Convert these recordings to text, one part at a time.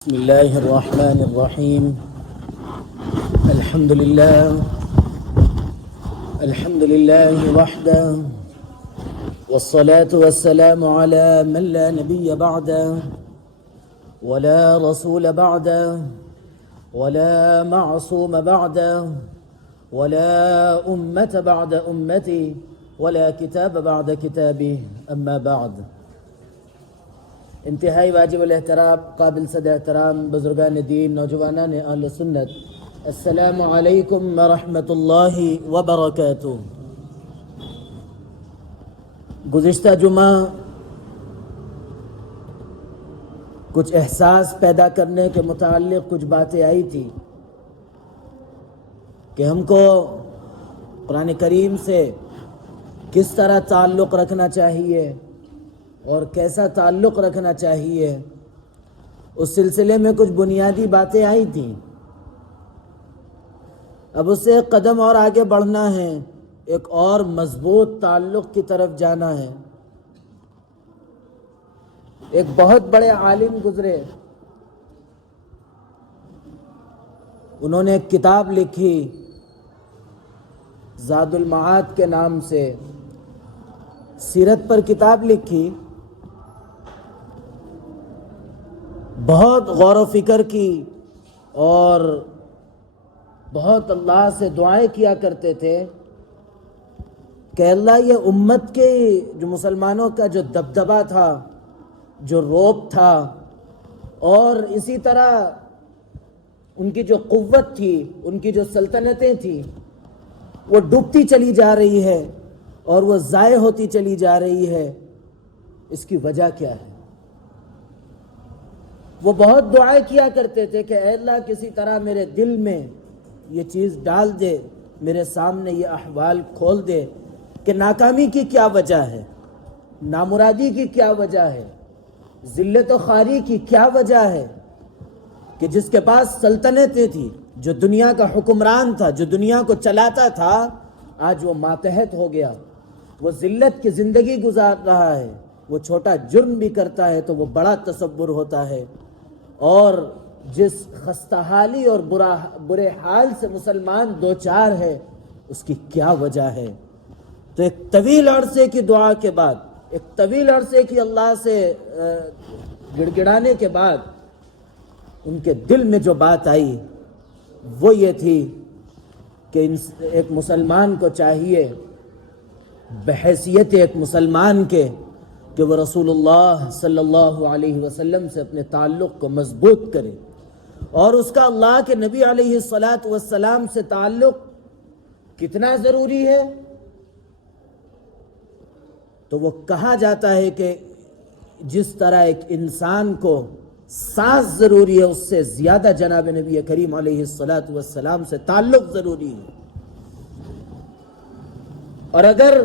بسم الله الرحمن الرحيم. الحمد لله وحده، والصلاة والسلام على من لا نبي بعده ولا رسول بعده ولا معصوم بعده ولا أمة بعد أمتي ولا كتاب بعد كتابه، أما بعد. انتہائی واجب الاحترام، قابل صد احترام بزرگان دین، نوجوانان اہل سنت، السلام علیکم ورحمۃ اللہ وبرکاتہ. گزشتہ جمعہ کچھ احساس پیدا کرنے کے متعلق کچھ باتیں آئی تھی کہ ہم کو قرآن کریم سے کس طرح تعلق رکھنا چاہیے اور کیسا تعلق رکھنا چاہیے. اس سلسلے میں کچھ بنیادی باتیں آئی تھیں. اب اس سے ایک قدم اور آگے بڑھنا ہے، ایک اور مضبوط تعلق کی طرف جانا ہے. ایک بہت بڑے عالم گزرے، انہوں نے ایک کتاب لکھی زاد المعاد کے نام سے، سیرت پر کتاب لکھی. بہت غور و فکر کی اور بہت اللہ سے دعائیں کیا کرتے تھے کہ اللہ یہ امت کے جو مسلمانوں کا جو دبدبہ تھا، جو روب تھا، اور اسی طرح ان کی جو قوت تھی، ان کی جو سلطنتیں تھیں، وہ ڈوبتی چلی جا رہی ہے اور وہ ضائع ہوتی چلی جا رہی ہے. اس کی وجہ کیا ہے؟ وہ بہت دعائیں کیا کرتے تھے کہ اے اللہ کسی طرح میرے دل میں یہ چیز ڈال دے، میرے سامنے یہ احوال کھول دے کہ ناکامی کی کیا وجہ ہے، نامرادی کی کیا وجہ ہے، ذلت و خواری کی کیا وجہ ہے کہ جس کے پاس سلطنتیں تھی، جو دنیا کا حکمران تھا، جو دنیا کو چلاتا تھا، آج وہ ماتحت ہو گیا، وہ ذلت کی زندگی گزار رہا ہے. وہ چھوٹا جرم بھی کرتا ہے تو وہ بڑا تصور ہوتا ہے. اور جس خستہ حالی اور برے حال سے مسلمان دوچار ہے، اس کی کیا وجہ ہے؟ تو ایک طویل عرصے کی دعا کے بعد، ایک طویل عرصے کی اللہ سے گڑ گڑانے کے بعد ان کے دل میں جو بات آئی وہ یہ تھی کہ ایک مسلمان کو چاہیے بحیثیت ایک مسلمان کے کہ وہ رسول اللہ صلی اللہ علیہ وسلم سے اپنے تعلق کو مضبوط کرے. اور اس کا اللہ کے نبی علیہ السلام سے تعلق کتنا ضروری ہے؟ تو وہ کہا جاتا ہے کہ جس طرح ایک انسان کو سانس ضروری ہے، اس سے زیادہ جناب نبی کریم علیہ السلام سے تعلق ضروری ہے. اور اگر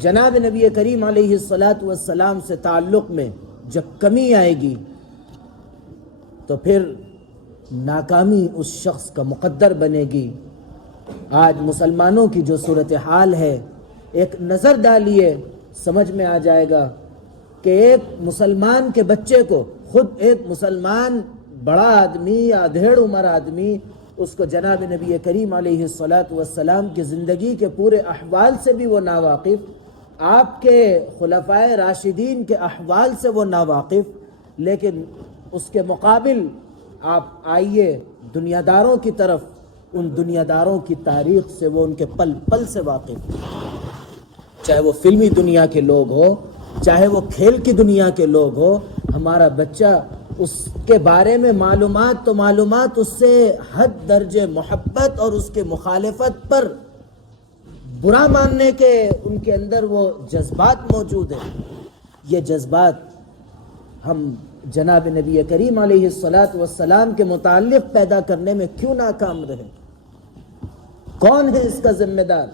جناب نبی کریم علیہ السلام سے تعلق میں جب کمی آئے گی تو پھر ناکامی اس شخص کا مقدر بنے گی. آج مسلمانوں کی جو صورتحال ہے، ایک نظر ڈالیے، سمجھ میں آ جائے گا کہ ایک مسلمان کے بچے کو، خود ایک مسلمان بڑا آدمی یا ادھیڑ عمر آدمی، اس کو جناب نبی کریم علیہ السلام کی زندگی کے پورے احوال سے بھی وہ ناواقف، آپ کے خلفائے راشدین کے احوال سے وہ ناواقف. لیکن اس کے مقابل آپ آئیے دنیا داروں کی طرف، ان دنیا داروں کی تاریخ سے وہ ان کے پل پل سے واقف، چاہے وہ فلمی دنیا کے لوگ ہو، چاہے وہ کھیل کی دنیا کے لوگ ہو. ہمارا بچہ اس کے بارے میں معلومات اس سے حد درجے محبت اور اس کے مخالفت پر برا ماننے کے ان کے اندر وہ جذبات موجود ہیں. یہ جذبات ہم جناب نبی کریم علیہ السلام کے متعلق پیدا کرنے میں کیوں ناکام رہے؟ کون ہے اس کا ذمہ دار؟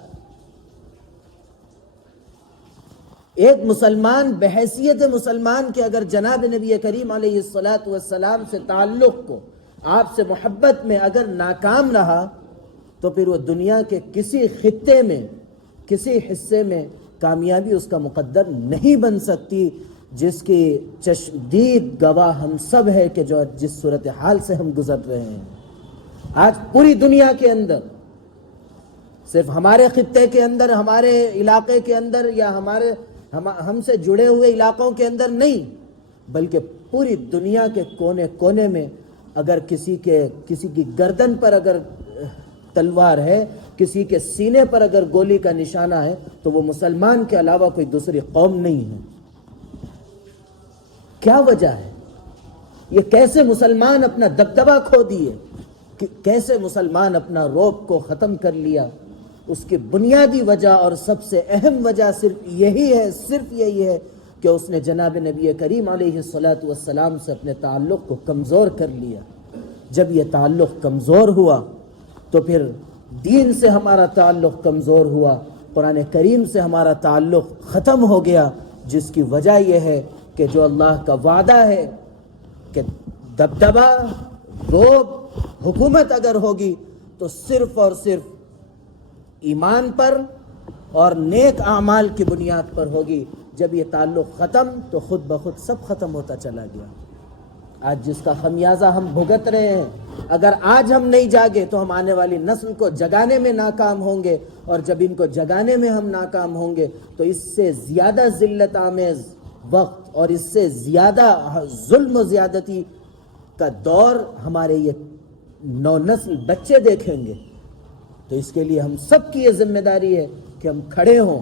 ایک مسلمان بحیثیت مسلمان کے اگر جناب نبی کریم علیہ السلام سے تعلق کو، آپ سے محبت میں اگر ناکام رہا تو پھر وہ دنیا کے کسی خطے میں، کسی حصے میں کامیابی اس کا مقدر نہیں بن سکتی. جس کی چشمدید گواہ ہم سب ہے کہ جو جس صورتحال سے ہم گزر رہے ہیں آج پوری دنیا کے اندر، صرف ہمارے خطے کے اندر، ہمارے علاقے کے اندر یا ہم سے جڑے ہوئے علاقوں کے اندر نہیں، بلکہ پوری دنیا کے کونے کونے میں اگر کسی کی گردن پر اگر تلوار ہے، کسی کے سینے پر اگر گولی کا نشانہ ہے، تو وہ مسلمان کے علاوہ کوئی دوسری قوم نہیں ہے۔ کیا وجہ ہے؟ یہ کیسے مسلمان اپنا دبدبہ کھو دیے، کیسے مسلمان اپنا رعب کو ختم کر لیا؟ اس کی بنیادی وجہ اور سب سے اہم وجہ صرف یہی ہے کہ اس نے جناب نبی کریم علیہ الصلاۃ والسلام سے اپنے تعلق کو کمزور کر لیا۔ جب یہ تعلق کمزور ہوا تو پھر دین سے ہمارا تعلق کمزور ہوا، قرآن کریم سے ہمارا تعلق ختم ہو گیا، جس کی وجہ یہ ہے کہ جو اللہ کا وعدہ ہے کہ دبدبہ، رعب، حکومت اگر ہوگی تو صرف اور صرف ایمان پر اور نیک اعمال کی بنیاد پر ہوگی۔ جب یہ تعلق ختم تو خود بخود سب ختم ہوتا چلا گیا۔ آج جس کا خمیازہ ہم بھگت رہے ہیں، اگر آج ہم نہیں جاگے تو ہم آنے والی نسل کو جگانے میں ناکام ہوں گے، اور جب ان کو جگانے میں ہم ناکام ہوں گے تو اس سے زیادہ ذلت آمیز وقت اور اس سے زیادہ ظلم و زیادتی کا دور ہمارے یہ نو نسل بچے دیکھیں گے۔ تو اس کے لیے ہم سب کی یہ ذمہ داری ہے کہ ہم کھڑے ہوں۔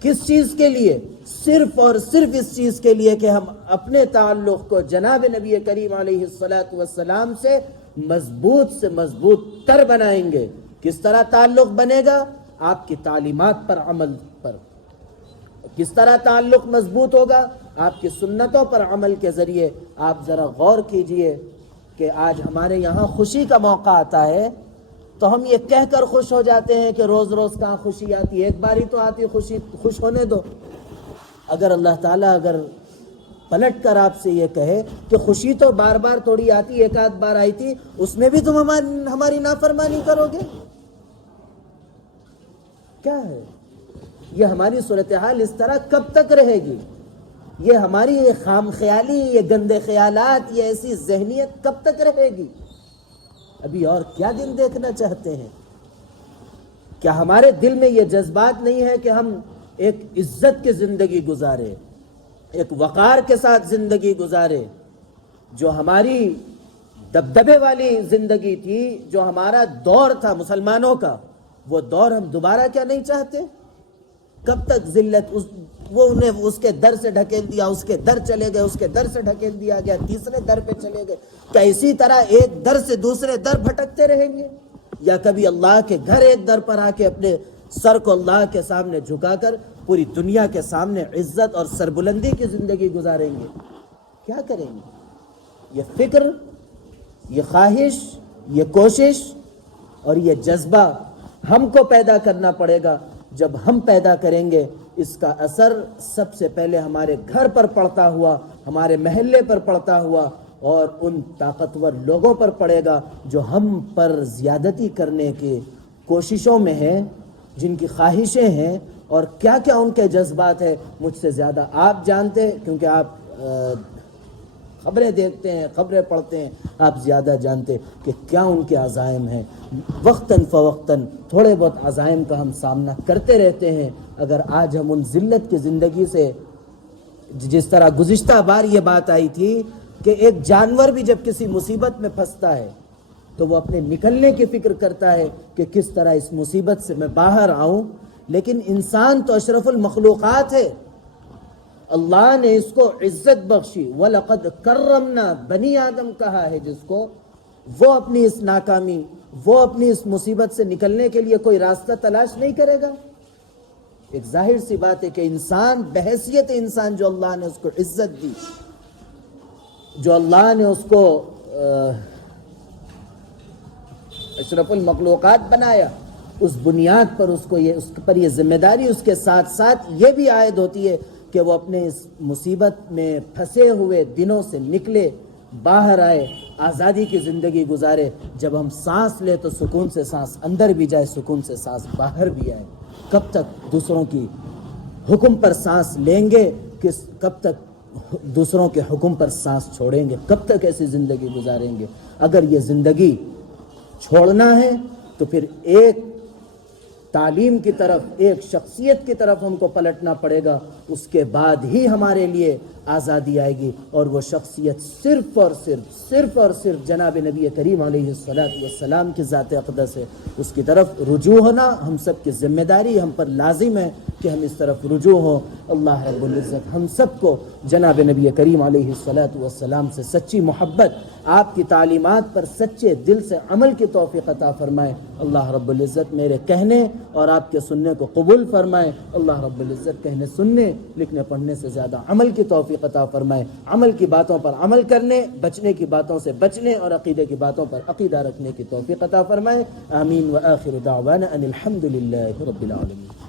کس چیز کے لیے؟ صرف اور صرف اس چیز کے لیے کہ ہم اپنے تعلق کو جناب نبی کریم علیہ الصلاۃ والسلام سے مضبوط تر بنائیں گے۔ کس طرح تعلق بنے گا؟ آپ کی تعلیمات پر عمل پر۔ کس طرح تعلق مضبوط ہوگا؟ آپ کی سنتوں پر عمل کے ذریعے۔ آپ ذرا غور کیجئے کہ آج ہمارے یہاں خوشی کا موقع آتا ہے تو ہم یہ کہہ کر خوش ہو جاتے ہیں کہ روز روز کہاں خوشی آتی ہے، ایک باری تو آتی خوشی، خوش ہونے دو۔ اگر اللہ تعالیٰ اگر پلٹ کر آپ سے یہ کہے کہ خوشی تو بار بار تھوڑی آتی، ایک آدھ بار آئی تھی، اس میں بھی تم ہماری نافرمانی کرو گے، کیا ہے یہ؟ ہماری صورتحال اس طرح کب تک رہے گی؟ یہ ہماری یہ خام خیالی، یہ گندے خیالات، یہ ایسی ذہنیت کب تک رہے گی؟ ابھی اور کیا دن دیکھنا چاہتے ہیں؟ کیا ہمارے دل میں یہ جذبات نہیں ہے کہ ہم ایک عزت کی زندگی گزارے، ایک وقار کے ساتھ زندگی گزارے؟ جو ہماری دبدبے والی زندگی تھی، جو ہمارا دور تھا مسلمانوں کا، وہ دور ہم دوبارہ کیا نہیں چاہتے؟ کب تک ذلت؟ وہ انہیں اس کے در سے ڈھکیل دیا، اس کے در چلے گئے، اس کے در سے ڈھکیل دیا گیا، تیسرے در پہ چلے گئے۔ کیا اسی طرح ایک در سے دوسرے در بھٹکتے رہیں گے؟ یا کبھی اللہ کے گھر ایک در پر آ کے اپنے سر کو اللہ کے سامنے جھکا کر پوری دنیا کے سامنے عزت اور سربلندی کی زندگی گزاریں گے؟ کیا کریں گے؟ یہ فکر، یہ خواہش، یہ کوشش اور یہ جذبہ ہم کو پیدا کرنا پڑے گا۔ جب ہم پیدا کریں گے اس کا اثر سب سے پہلے ہمارے گھر پر پڑتا ہوا، ہمارے محلے پر پڑتا ہوا، اور ان طاقتور لوگوں پر پڑے گا جو ہم پر زیادتی کرنے کی کوششوں میں ہیں، جن کی خواہشیں ہیں اور کیا کیا ان کے جذبات ہیں۔ مجھ سے زیادہ آپ جانتے ہیں، کیونکہ آپ خبریں دیکھتے ہیں، خبریں پڑھتے ہیں، آپ زیادہ جانتے کہ کیا ان کے عزائم ہیں۔ وقتاً فوقتاً تھوڑے بہت عزائم کا ہم سامنا کرتے رہتے ہیں۔ اگر آج ہم ان ذلت کی زندگی سے، جس طرح گزشتہ بار یہ بات آئی تھی کہ ایک جانور بھی جب کسی مصیبت میں پھنستا ہے تو وہ اپنے نکلنے کی فکر کرتا ہے کہ کس طرح اس مصیبت سے میں باہر آؤں، لیکن انسان تو اشرف المخلوقات ہے۔ اللہ نے اس کو عزت بخشی، وَلَقَدْ كَرَّمْنَا بنی آدم کہا ہے جس کو، وہ اپنی اس ناکامی، وہ اپنی اس مصیبت سے نکلنے کے لیے کوئی راستہ تلاش نہیں کرے گا۔ ایک ظاہر سی بات ہے کہ انسان بحیثیت انسان جو اللہ نے اس کو عزت دی، جو اللہ نے اس کو اشرف المخلوقات بنایا، اس بنیاد پر اس پر یہ ذمہ داری اس کے ساتھ ساتھ یہ بھی عائد ہوتی ہے کہ وہ اپنے اس مصیبت میں پھنسے ہوئے دنوں سے نکلے، باہر آئے، آزادی کی زندگی گزارے۔ جب ہم سانس لے تو سکون سے سانس اندر بھی جائے، سکون سے سانس باہر بھی آئے۔ کب تک دوسروں کی حکم پر سانس لیں گے؟ کب تک دوسروں کے حکم پر سانس چھوڑیں گے؟ کب تک ایسی زندگی گزاریں گے؟ اگر یہ زندگی چھوڑنا ہے تو پھر ایک تعلیم کی طرف، ایک شخصیت کی طرف ہم کو پلٹنا پڑے گا، اس کے بعد ہی ہمارے لیے آزادی آئے گی، اور وہ شخصیت صرف اور صرف جناب نبی کریم علیہ السلام کی ذات اقدس ہے۔ اس کی طرف رجوع ہونا ہم سب کی ذمہ داری، ہم پر لازم ہے کہ ہم اس طرف رجوع ہوں۔ اللہ رب العزت ہم سب کو جناب نبی کریم علیہ السلام سے سچی محبت، آپ کی تعلیمات پر سچے دل سے عمل کی توفیق عطا فرمائے۔ اللہ رب العزت میرے کہنے اور آپ کے سننے کو قبول فرمائے۔ اللہ رب العزت کہنے، سننے، لکھنے پڑھنے سے زیادہ عمل کی توفیق عطا فرمائے۔ عمل کی باتوں پر عمل کرنے، بچنے کی باتوں سے بچنے، اور عقیدے کی باتوں پر عقیدہ رکھنے کی توفیق عطا فرمائے۔ آمین۔ وآخر دعوانا ان الحمد للہ رب العالمین۔